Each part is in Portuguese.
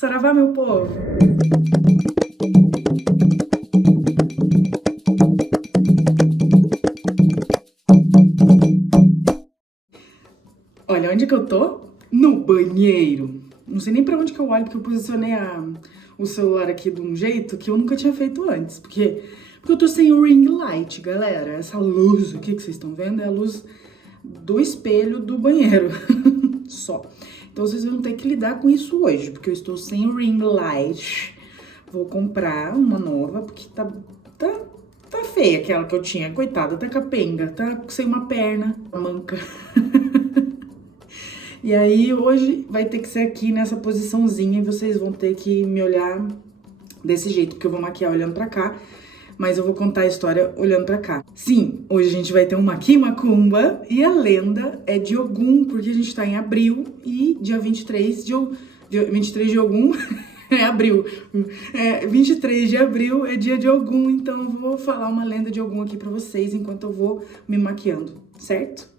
Saravá, meu povo! Olha, onde que eu tô? No banheiro. Não sei nem pra onde que eu olho, porque eu posicionei o celular aqui de um jeito que eu nunca tinha feito antes. Porque eu tô sem o ring light, galera. Essa luz aqui que vocês estão vendo é a luz do espelho do banheiro. Só. Então vocês vão ter que lidar com isso hoje, porque eu estou sem o ring light. Vou comprar uma nova, porque tá feia aquela que eu tinha. Coitada, tá capenga, tá sem uma perna, manca. E aí, hoje vai ter que ser aqui nessa posiçãozinha e vocês vão ter que me olhar desse jeito, porque eu vou maquiar olhando pra cá, mas eu vou contar a história olhando pra cá. Sim, hoje a gente vai ter um Maqui Macumba e a lenda é de Ogum, porque a gente tá em abril e dia 23 de Ogum é abril. 23 de abril é dia de Ogum, então eu vou falar uma lenda de Ogum aqui pra vocês enquanto eu vou me maquiando, certo?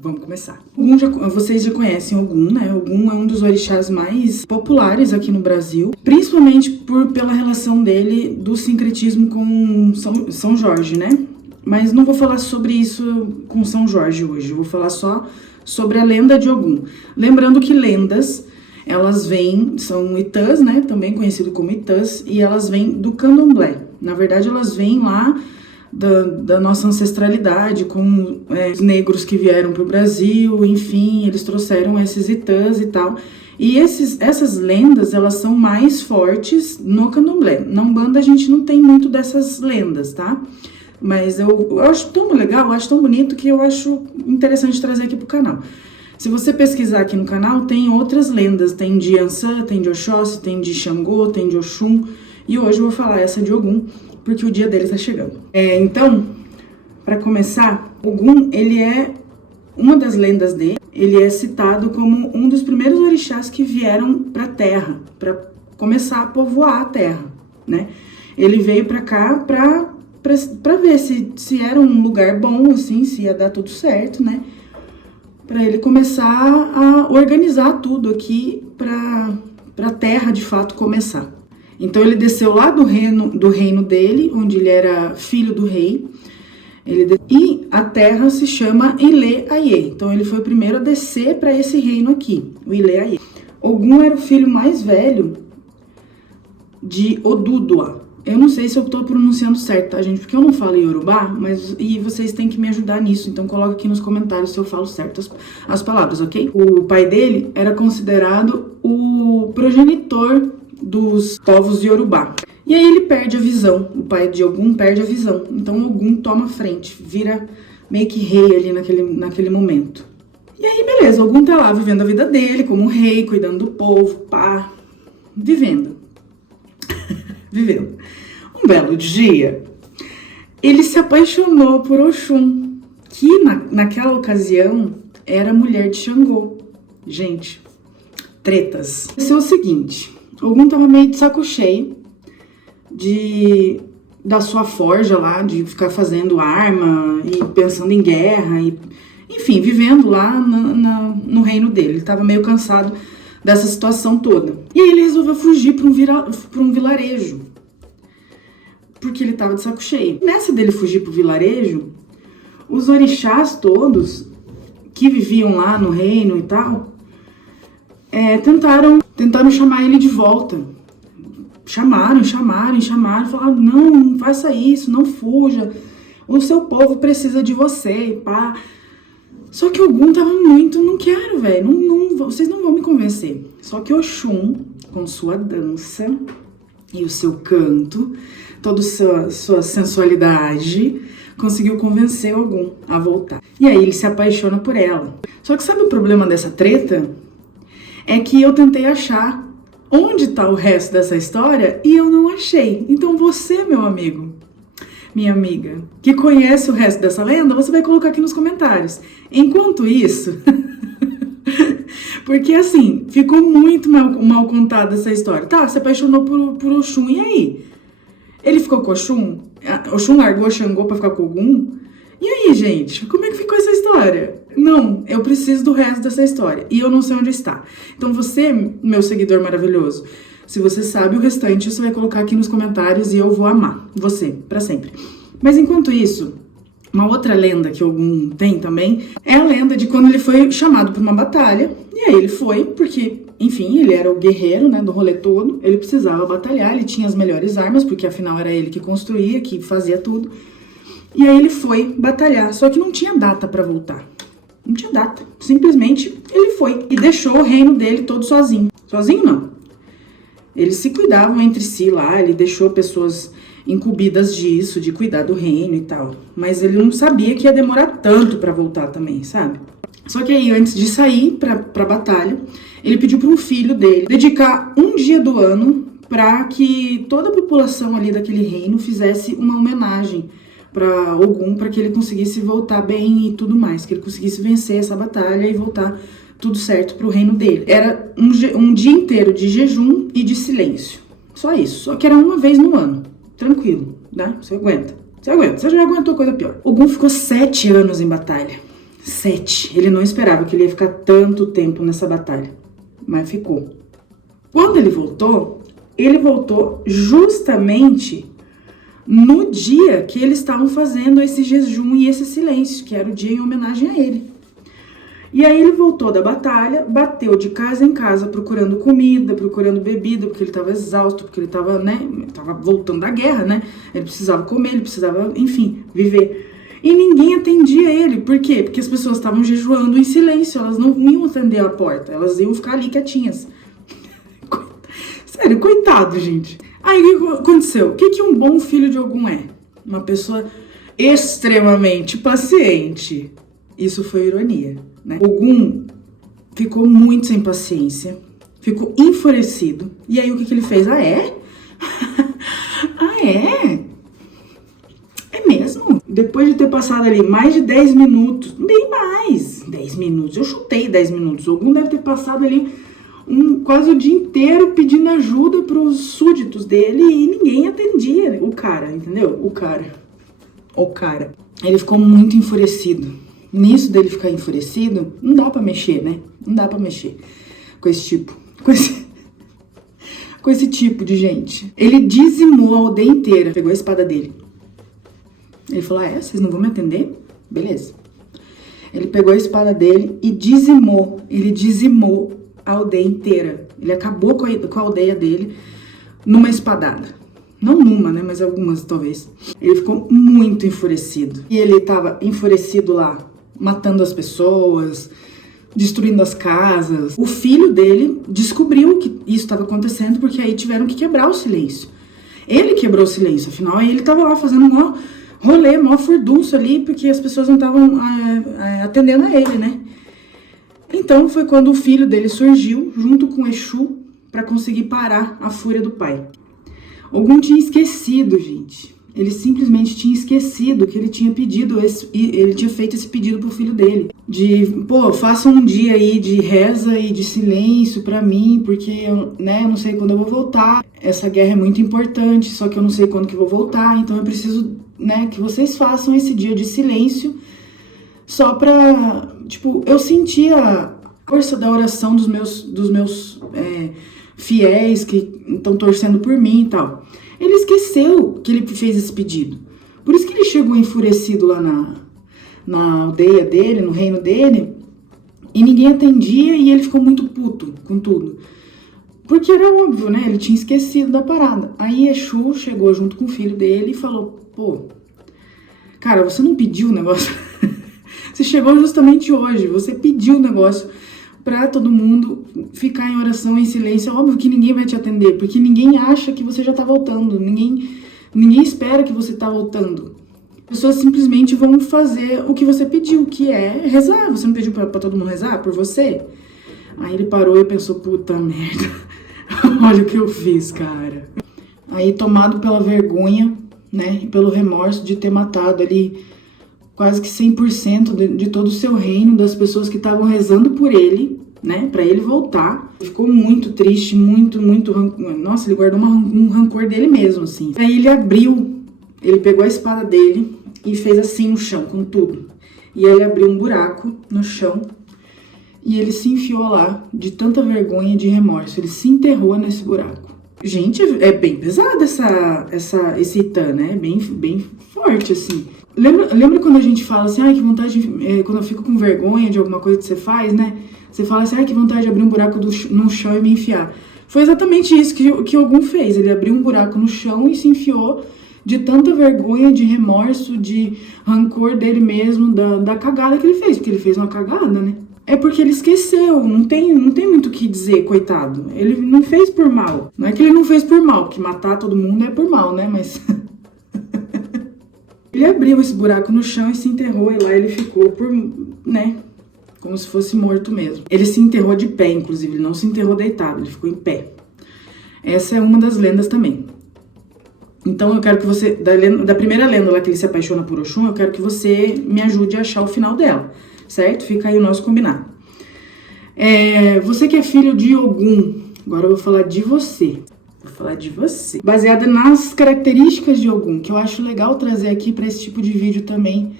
Vamos começar. Vocês já conhecem Ogum, né? Ogum é um dos orixás mais populares aqui no Brasil, principalmente pela relação dele do sincretismo com São Jorge, né? Mas não vou falar sobre isso com São Jorge hoje, eu vou falar só sobre a lenda de Ogum. Lembrando que lendas, elas são Itãs, né? Também conhecido como Itãs, e elas vêm do Candomblé. Na verdade, elas vêm lá da nossa ancestralidade, com os negros que vieram para o Brasil, enfim, eles trouxeram esses Itãs e tal. E essas lendas, elas são mais fortes no Candomblé. Na Umbanda a gente não tem muito dessas lendas, tá? Mas eu acho tão legal, eu acho tão bonito que eu acho interessante trazer aqui pro canal. Se você pesquisar aqui no canal, tem outras lendas, tem de Iansã, tem de Oxóssi, tem de Xangô, tem de Oxum, e hoje eu vou falar essa de Ogum, porque o dia dele tá chegando. Então, para começar, Ogum, ele é uma das lendas dele, ele é citado como um dos primeiros orixás que vieram para a Terra, para começar a povoar a Terra, né? Ele veio para cá para ver se era um lugar bom, assim, se ia dar tudo certo, né? Para ele começar a organizar tudo aqui para a Terra, de fato, começar. Então ele desceu lá do reino dele, onde ele era filho do rei, e a terra se chama Ile Aie. Então ele foi o primeiro a descer para esse reino aqui, o Ile Aie. Ogum era o filho mais velho de Odudua. Eu não sei se eu estou pronunciando certo, tá, gente? Porque eu não falo Yorubá, e vocês têm que me ajudar nisso. Então coloca aqui nos comentários se eu falo certo as palavras, ok? O pai dele era considerado o progenitor dos povos de Yorubá. E aí ele perde a visão, o pai de Ogum perde a visão. Então Ogum toma a frente, vira meio que rei ali naquele momento. E aí beleza, Ogum tá lá vivendo a vida dele como rei, cuidando do povo, pá, vivendo. Um belo dia, ele se apaixonou por Oxum, que naquela ocasião era mulher de Xangô. Gente, tretas. Esse é o seguinte, Ogum tava meio de saco cheio da sua forja lá, de ficar fazendo arma e pensando em guerra, enfim, vivendo lá no reino dele. Ele tava meio cansado dessa situação toda. E aí ele resolveu fugir para um vilarejo, porque ele tava de saco cheio. Nessa dele fugir pro vilarejo, os orixás todos que viviam lá no reino e tal, tentaram chamar ele de volta. Chamaram, falaram, não faça isso, não fuja, o seu povo precisa de você, pá. Só que Ogum tava muito, não quero, velho, vocês não vão me convencer. Só que Oxum, com sua dança e o seu canto, toda sua sensualidade, conseguiu convencer Ogum a voltar. E aí ele se apaixona por ela. Só que sabe o problema dessa treta? É que eu tentei achar onde tá o resto dessa história e eu não achei. Então você, meu amigo, minha amiga, que conhece o resto dessa lenda, você vai colocar aqui nos comentários. Enquanto isso, porque assim, ficou muito mal contada essa história. Tá, se apaixonou por Oxum, e aí? Ele ficou com Oxum? Oxum largou Xangô pra ficar com Ogum? E aí, gente, como é que ficou essa história? história. Não, eu preciso do resto dessa história. E eu não sei onde está. Então você, meu seguidor maravilhoso, se você sabe o restante, você vai colocar aqui nos comentários e eu vou amar você, pra sempre. Mas enquanto isso, uma outra lenda que Ogum tem também é a lenda de quando ele foi chamado para uma batalha. E aí ele foi, porque, enfim, ele era o guerreiro, né, do rolê todo. Ele precisava batalhar, ele tinha as melhores armas, porque afinal era ele que construía, que fazia tudo. E aí ele foi batalhar, só que não tinha data para voltar. Não tinha data. Simplesmente ele foi e deixou o reino dele todo sozinho. Sozinho não. Eles se cuidavam entre si lá, ele deixou pessoas incumbidas disso, de cuidar do reino e tal. Mas ele não sabia que ia demorar tanto pra voltar também, sabe? Só que aí, antes de sair pra batalha, ele pediu para um filho dele dedicar um dia do ano pra que toda a população ali daquele reino fizesse uma homenagem pra Ogum, pra que ele conseguisse voltar bem e tudo mais, que ele conseguisse vencer essa batalha e voltar tudo certo pro reino dele. Era um dia inteiro de jejum e de silêncio. Só isso. Só que era uma vez no ano. Tranquilo, né? Você aguenta. Você aguenta. Você já aguentou coisa pior. Ogum ficou 7 anos em batalha. 7. Ele não esperava que ele ia ficar tanto tempo nessa batalha. Mas ficou. Quando ele voltou justamente no dia que eles estavam fazendo esse jejum e esse silêncio, que era o dia em homenagem a ele. E aí ele voltou da batalha, bateu de casa em casa procurando comida, procurando bebida, porque ele estava exausto, porque ele estava, né, tava voltando da guerra, né? Ele precisava comer, ele precisava, enfim, viver. E ninguém atendia ele. Por quê? Porque as pessoas estavam jejuando em silêncio, elas não iam atender a porta, elas iam ficar ali quietinhas. Sério, coitado, gente. Aí o que aconteceu? O que um bom filho de Ogum é? Uma pessoa extremamente paciente. Isso foi ironia, né? Ogum ficou muito sem paciência, ficou enfurecido. E aí o que ele fez? Ah, é? Ah, é? É mesmo? Depois de ter passado ali mais de 10 minutos, bem mais, 10 minutos, eu chutei 10 minutos. Ogum deve ter passado ali quase o dia inteiro pedindo ajuda pros súditos dele e ninguém atendia o cara, entendeu? O cara. Ele ficou muito enfurecido. Nisso dele ficar enfurecido, não dá pra mexer, né? Não dá pra mexer com esse tipo, com esse tipo de gente. Ele dizimou a aldeia inteira, pegou a espada dele. Ele falou, ah, vocês não vão me atender? Beleza. Ele pegou a espada dele e dizimou, ele dizimou a aldeia inteira. Ele acabou com a aldeia dele numa espadada. Não numa, né, mas algumas talvez. Ele ficou muito enfurecido. E ele tava enfurecido lá, matando as pessoas, destruindo as casas. O filho dele descobriu que isso estava acontecendo, porque aí tiveram que quebrar o silêncio. Ele quebrou o silêncio, afinal, aí ele tava lá fazendo um maior rolê, maior furdunço ali, porque as pessoas não estavam atendendo a ele, né? Então foi quando o filho dele surgiu, junto com Exu, para conseguir parar a fúria do pai. Ogum tinha esquecido, gente. Ele simplesmente tinha esquecido que ele tinha pedido, ele tinha feito esse pedido pro filho dele. De, pô, faça um dia aí de reza e de silêncio pra mim, porque eu, né, não sei quando eu vou voltar. Essa guerra é muito importante, só que eu não sei quando que eu vou voltar, então eu preciso, né, que vocês façam esse dia de silêncio só pra, tipo, eu sentia a força da oração dos meus fiéis que estão torcendo por mim e tal. Ele esqueceu que ele fez esse pedido. Por isso que ele chegou enfurecido lá na aldeia dele, no reino dele, e ninguém atendia e ele ficou muito puto com tudo. Porque era óbvio, né? Ele tinha esquecido da parada. Aí Exu chegou junto com o filho dele e falou, pô, cara, você não pediu o negócio? Você chegou justamente hoje, você pediu o negócio pra todo mundo ficar em oração, em silêncio. É óbvio que ninguém vai te atender, porque ninguém acha que você já tá voltando, ninguém espera que você tá voltando. As pessoas simplesmente vão fazer o que você pediu, que é rezar. Você não pediu pra todo mundo rezar por você? Aí ele parou e pensou, puta merda, olha o que eu fiz, cara. Aí, tomado pela vergonha, né, e pelo remorso de ter matado ali quase que 100% de todo o seu reino, das pessoas que estavam rezando por ele, né, pra ele voltar. Ficou muito triste, muito rancor. Nossa, ele guardou um rancor dele mesmo, assim. Aí ele pegou a espada dele e fez assim no chão, com tudo. e ele abriu um buraco no chão e ele se enfiou lá de tanta vergonha e de remorso. Ele se enterrou nesse buraco. Gente, é bem pesado esse Itã, né? Bem forte, assim. Lembra quando a gente fala assim, ai, que vontade, quando eu fico com vergonha de alguma coisa que você faz, né? Você fala assim, ai, que vontade de abrir um buraco no chão e me enfiar. Foi exatamente isso que Ogum fez. Ele abriu um buraco no chão e se enfiou de tanta vergonha, de remorso, de rancor dele mesmo, da cagada que ele fez. Porque ele fez uma cagada, né? É porque ele esqueceu, não tem muito o que dizer, coitado. Ele não fez por mal. Não é que ele não fez por mal, porque matar todo mundo é por mal, né? Mas... Ele abriu esse buraco no chão e se enterrou, e lá ele ficou né? Como se fosse morto mesmo. Ele se enterrou de pé, inclusive, ele não se enterrou deitado, ele ficou em pé. Essa é uma das lendas também. Então eu quero que você, da primeira lenda lá que ele se apaixona por Oxum, eu quero que você me ajude a achar o final dela, certo? Fica aí o nosso combinado. Você que é filho de Ogum, agora eu vou falar de você. Vou falar de você. Baseada nas características de Ogum, que eu acho legal trazer aqui pra esse tipo de vídeo também.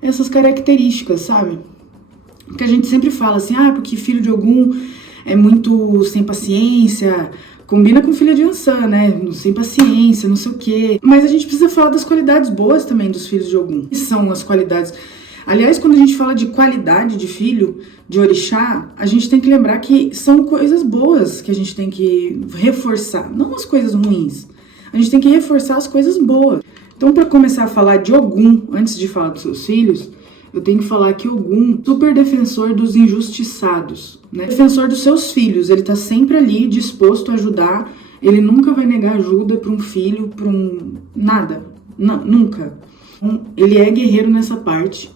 Essas características, sabe? Porque a gente sempre fala assim, porque filho de Ogum é muito sem paciência, combina com filha de Ansã, né? Sem paciência, não sei o quê. Mas a gente precisa falar das qualidades boas também dos filhos de Ogum. Que são as qualidades... Aliás, quando a gente fala de qualidade de filho, de orixá, a gente tem que lembrar que são coisas boas que a gente tem que reforçar, não as coisas ruins. A gente tem que reforçar as coisas boas. Então, para começar a falar de Ogum, antes de falar dos seus filhos, eu tenho que falar que Ogum é super defensor dos injustiçados, né? Defensor dos seus filhos, ele tá sempre ali disposto a ajudar, ele nunca vai negar ajuda para um filho, para um... nada, não, nunca. Ele é guerreiro nessa parte.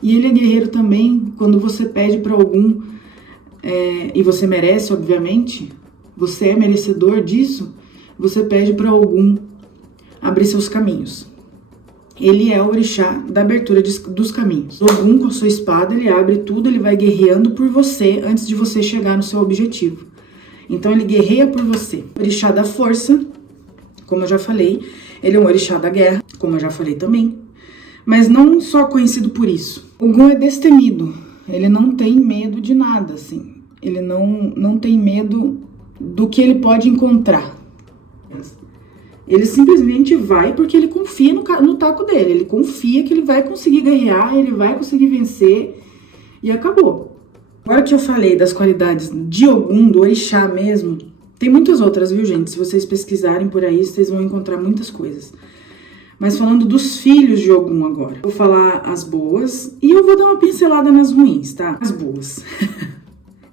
E ele é guerreiro também quando você pede para Ogum, e você merece, obviamente, você é merecedor disso, você pede para Ogum abrir seus caminhos. Ele é o orixá da abertura dos caminhos. Ogum, com a sua espada, ele abre tudo, ele vai guerreando por você antes de você chegar no seu objetivo. Então ele guerreia por você. O orixá da força, como eu já falei, ele é um orixá da guerra, como eu já falei também. Mas não só conhecido por isso. Ogum é destemido, ele não tem medo de nada, assim. Ele não tem medo do que ele pode encontrar. Ele simplesmente vai porque ele confia no taco dele. Ele confia que ele vai conseguir guerrear, ele vai conseguir vencer e acabou. Agora que eu falei das qualidades de Ogum, do orixá mesmo, tem muitas outras, viu, gente? Se vocês pesquisarem por aí, vocês vão encontrar muitas coisas. Mas falando dos filhos de Ogum agora. Eu vou falar as boas e eu vou dar uma pincelada nas ruins, tá? As boas.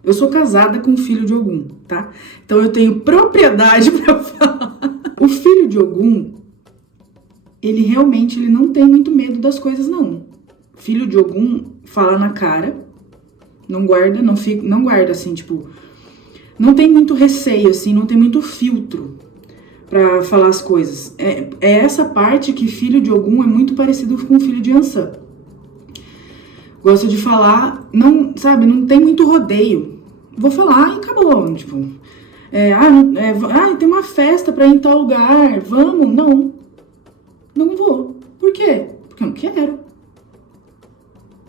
Eu sou casada com um filho de Ogum, tá? Então eu tenho propriedade pra falar. O filho de Ogum, ele realmente não tem muito medo das coisas, não. Filho de Ogum fala na cara, não guarda assim, tipo... Não tem muito receio, assim, não tem muito filtro pra falar as coisas. É essa parte que filho de Ogum é muito parecido com filho de Ansã. Gosta de falar, não tem muito rodeio. Vou falar e acabou, tipo... tem uma festa pra ir em tal lugar, vamos? Não vou. Por quê? Porque eu não quero.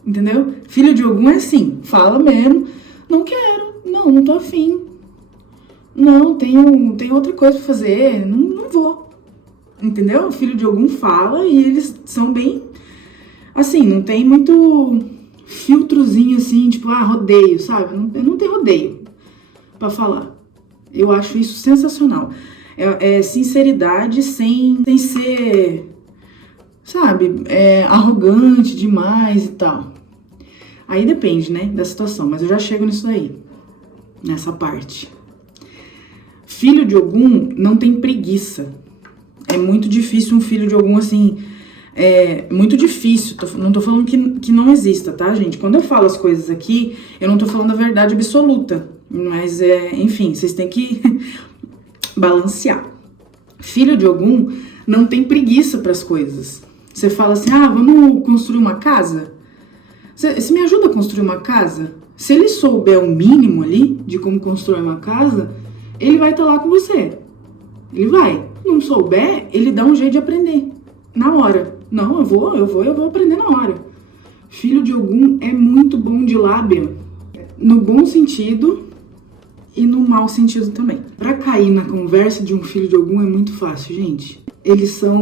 Entendeu? Filho de Ogum é assim, fala mesmo, não quero, não tô afim. Não, tenho outra coisa pra fazer, não vou. Entendeu? O filho de Ogum fala e eles são bem... Assim, não tem muito filtrozinho assim, tipo, rodeio, sabe? Não tem rodeio pra falar. Eu acho isso sensacional. É sinceridade sem ser, sabe, arrogante demais e tal. Aí depende, né, da situação, mas eu já chego nisso aí, nessa parte. Filho de Ogum não tem preguiça. É muito difícil um filho de Ogum, assim... É muito difícil. Não tô falando que não exista, tá, gente? Quando eu falo as coisas aqui, eu não tô falando a verdade absoluta. Mas, enfim, vocês têm que balancear. Filho de Ogum não tem preguiça pras coisas. Você fala assim, vamos construir uma casa? Você me ajuda a construir uma casa? Se ele souber o mínimo ali de como construir uma casa... Ele vai estar lá com você. Ele vai. Não souber, ele dá um jeito de aprender. Na hora. Não, eu vou aprender na hora. Filho de Ogum é muito bom de lábia, no bom sentido e no mau sentido também. Pra cair na conversa de um filho de Ogum é muito fácil, gente. Eles são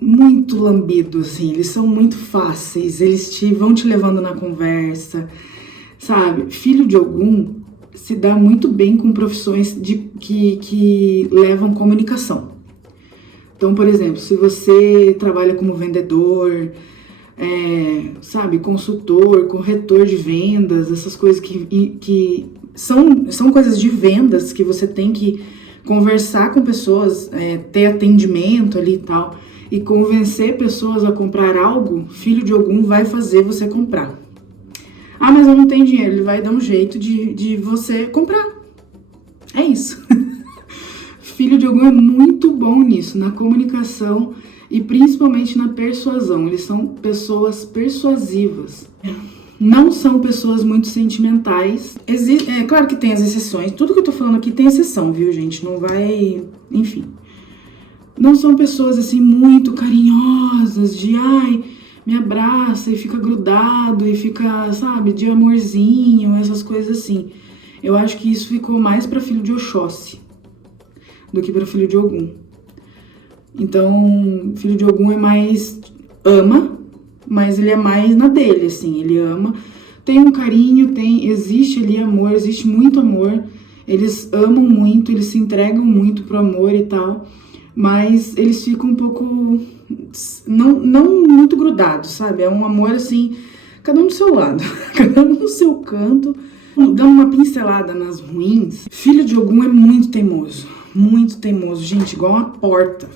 muito lambidos, assim, eles são muito fáceis, eles vão te levando na conversa, sabe? Filho de Ogum se dá muito bem com profissões que levam comunicação. Então, por exemplo, se você trabalha como vendedor, sabe, consultor, corretor de vendas, essas coisas que são coisas de vendas que você tem que conversar com pessoas, ter atendimento ali e tal, e convencer pessoas a comprar algo, filho de Ogum vai fazer você comprar. Ah, mas eu não tenho dinheiro, ele vai dar um jeito de você comprar. É isso. Filho de Ogum é muito bom nisso, na comunicação e principalmente na persuasão. Eles são pessoas persuasivas. Não são pessoas muito sentimentais. É claro que tem as exceções. Tudo que eu tô falando aqui tem exceção, viu, gente? Não vai... Enfim. Não são pessoas, assim, muito carinhosas, de ai, me abraça e fica grudado e fica, sabe, de amorzinho, essas coisas assim. Eu acho que isso ficou mais pra filho de Oxóssi do que pra filho de Ogum. Então, filho de Ogum é mais... ama, mas ele é mais na dele, assim, ele ama. Tem um carinho, existe ali amor, existe muito amor. Eles amam muito, eles se entregam muito pro amor e tal. Mas eles ficam um pouco... Não muito grudados, sabe? É um amor, assim, cada um do seu lado. Cada um no seu canto. Dando uma pincelada nas ruins, filho de Ogum é muito teimoso. Muito teimoso, gente, igual uma porta.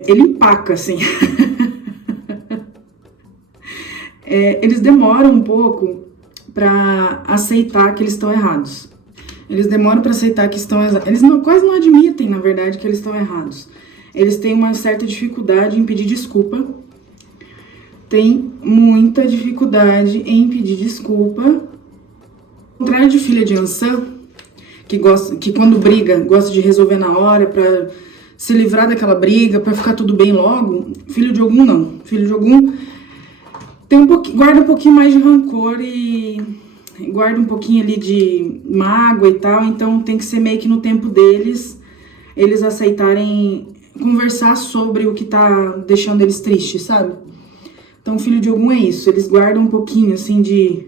Ele empaca, assim. Eles demoram um pouco pra aceitar que eles estão errados. Eles demoram pra aceitar que estão errados. Eles quase não admitem, na verdade, que eles estão errados. Eles têm uma certa dificuldade em pedir desculpa. Tem muita dificuldade em pedir desculpa. Ao contrário de filha de Ansan, que quando briga, gosta de resolver na hora pra se livrar daquela briga, pra ficar tudo bem logo, filho de Ogum não. Filho de Ogum guarda um pouquinho mais de rancor e guarda um pouquinho ali de mágoa e tal, então tem que ser meio que no tempo deles, eles aceitarem conversar sobre o que tá deixando eles tristes, sabe? Então o filho de Ogum é isso, eles guardam um pouquinho assim de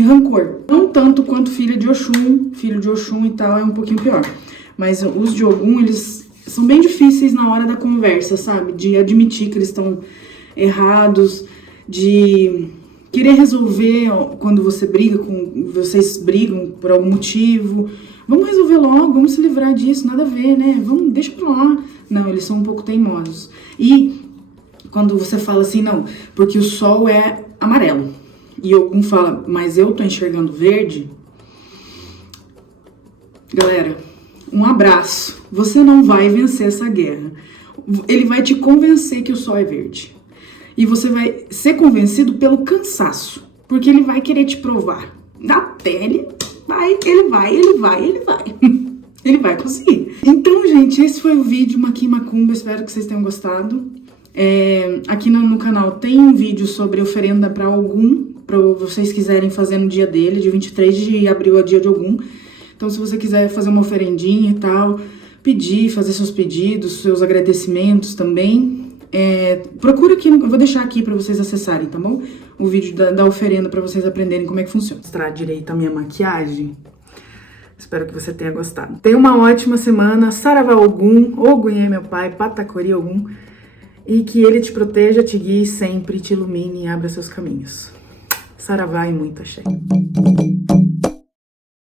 rancor. Não tanto quanto filho de Oxum e tal é um pouquinho pior. Mas os de Ogum, eles são bem difíceis na hora da conversa, sabe? De admitir que eles estão errados, de querer resolver quando vocês brigam por algum motivo. Vamos resolver logo, vamos se livrar disso, nada a ver, né? Deixa pra lá. Não, eles são um pouco teimosos. E quando você fala assim, não, porque o sol é amarelo. E Ogum fala, mas eu tô enxergando verde. Galera, um abraço. Você não vai vencer essa guerra. Ele vai te convencer que o sol é verde. E você vai ser convencido pelo cansaço. Porque ele vai querer te provar. Na pele, ele vai. Ele vai conseguir. Então, gente, esse foi o vídeo Maqui Macumba. Espero que vocês tenham gostado. Aqui no canal tem um vídeo sobre oferenda para Ogum, para vocês quiserem fazer no dia dele, de 23 de abril a dia de Ogum. Então, se você quiser fazer uma oferendinha e tal, fazer seus pedidos, seus agradecimentos também, procura aqui, eu vou deixar aqui para vocês acessarem, tá bom? O vídeo da oferenda para vocês aprenderem como é que funciona. Vou mostrar direito a minha maquiagem. Espero que você tenha gostado. Tenha uma ótima semana. Saravá Ogum, Ogum é meu pai, Patacori Ogum. E que ele te proteja, te guie sempre, te ilumine e abra seus caminhos. Saravá e muito axé.